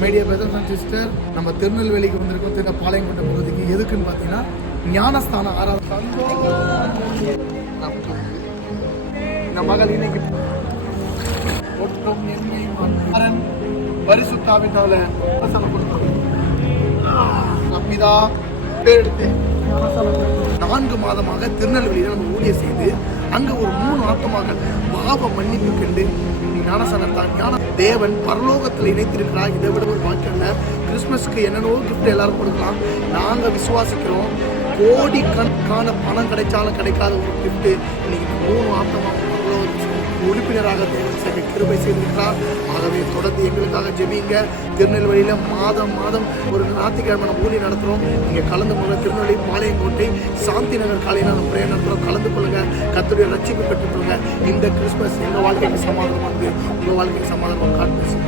Media brothers and sister, நம்ம திருநெல்வேலிக்கு வந்திருக்கோம். பாளையங்கோட்டை பகுதிக்கு எதுக்குன்னு பார்த்தீங்கன்னா ஞானஸ்தான ஆராதனை. இந்த மகள் இன்னைக்கு பரிசுத்தாவினால வசனம் கொடுத்தோம். அப்பிதா பேர் எடுத்து 4 மாதமாக திருநெல்வேலியில் நம்ம ஊழியர் செய்து அங்க ஒரு 3 ஆத்மாக்கள் பாவ மன்னிப்பு கண்டு ஞானசனத்தான் ஞான தேவன் பரலோகத்தில் இணைத்திருக்கிறார். இதை விட ஒரு வாக்கியம் இல்லை. கிறிஸ்மஸ்க்கு என்னென்னவோ கிஃப்ட் எல்லாரும் கொடுக்கலாம். நாங்கள் விசுவாசிக்கிறோம். கோடிக்கணக்கான பணம் கிடைச்சாலும் கிடைக்காத ஒரு கிஃப்ட் இன்னைக்கு 3 ஆத்மாக்கள் பரலோகத்தில் உறுப்பினராக தேவன் சக கிருபை செய்திருக்கிறார். ஆகவே தொடர்ந்து எங்களுக்காக ஜெபிங்க. திருநெல்வேலியில் மாதம் ஒரு ஞாயிற்றுக்கிழமை நம்ம ஊழியம் நடத்துகிறோம். நீங்கள் கலந்து கொள்ள திருநெல்வேலி பாளையங்கோட்டை சாந்தி நகர் காலையில் நம்ம பிரேயர் நடத்துகிறோம். கலந்து கொள்ளுங்க. கர்த்தருடைய ரட்சிப்பு பெற்றுக்கொள்ளுங்க. இந்த கிறிஸ்மஸ் எங்கள் வாழ்க்கைக்கு சமாதானம் வந்து உங்கள் வாழ்க்கைக்கு சமாதானம் காட்டுச்சு.